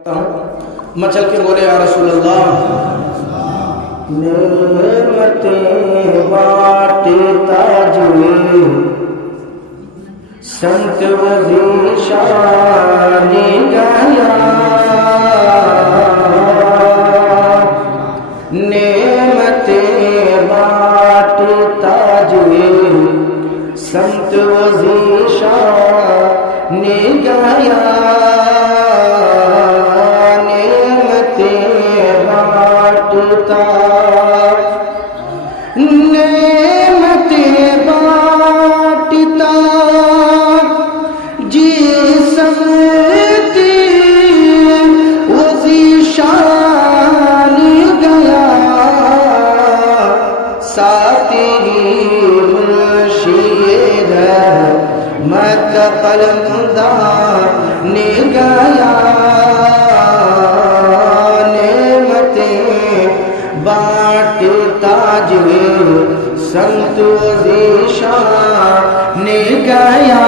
مچل کے بولے یا رسول اللہ نعمتیں بانٹتا جوئی سنت وزیر شانی گیا نعمتیں بانٹتا جوئی سنت وزیر شانی گیا نعمتیں بانٹتا جی سمتی وہ ذیشان گیا ساتھی منشی رحمت قلمدان گیا بانٹتا جوئی سنت ذیشان گیا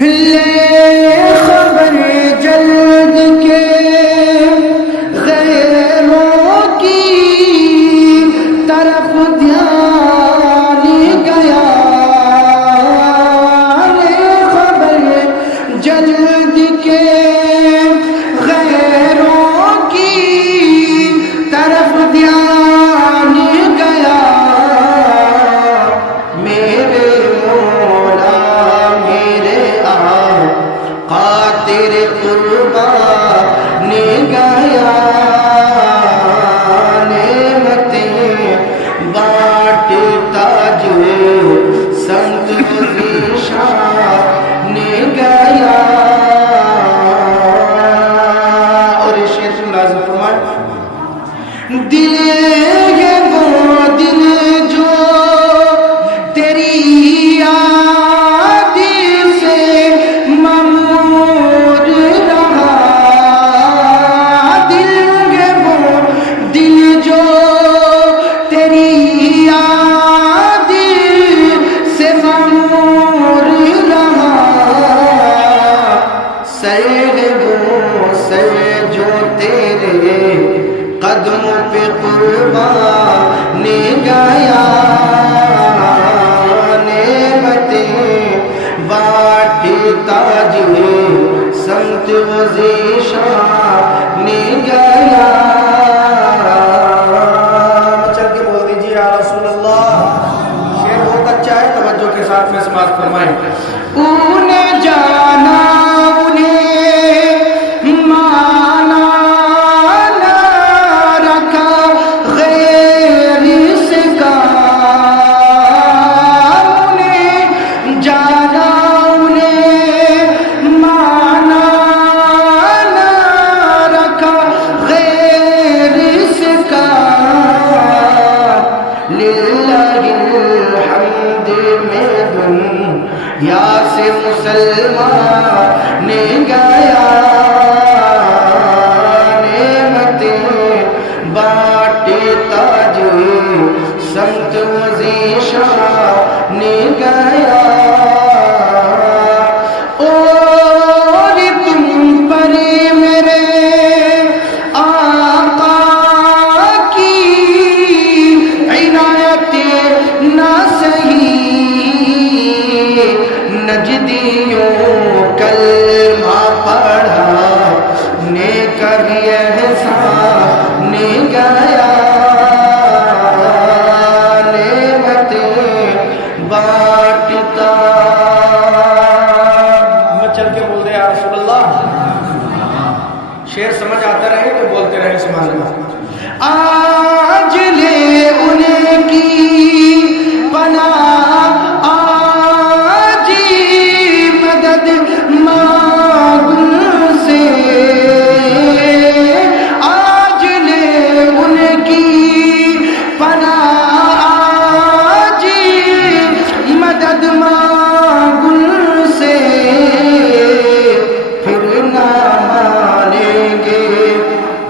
لے خبر جلد کے غیروں کی طرف دھیان گیا لے خبر جلد کے سنت ذیشان گیا اور شیخ لازم فرمائے دل ہے وہ دل جو تیری یاد سے ممور رہا دل ہے وہ دل جو تیری جو تیرے قدم پہ قربان گیا نعمتیں بانٹتا جوئی سنت ذیشان گیا چل کے بول دیجیے یا رسول اللہ شعر بہت اچھا ہے توجہ کے ساتھ میں سماعت فرمائیں انہیں جانا یا سے مسلمان گیا نعمتیں بانٹتا جوئی سنت ذیشان گیا اور تم پر میرے آقا کی عنایت نہ سہی نجدیوں کلمہ پڑھا نے کبھی احسان گیا نعمتیں بانٹتا چل کے بول دے یا رسول اللہ شعر سمجھ آتا رہے تو بولتے رہے سبحان اللہ آج لے انہیں کی پناہ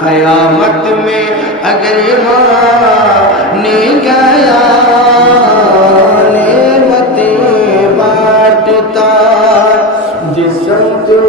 قیامت میں اگر مان گیا نعمتیں بانٹتا جس سمت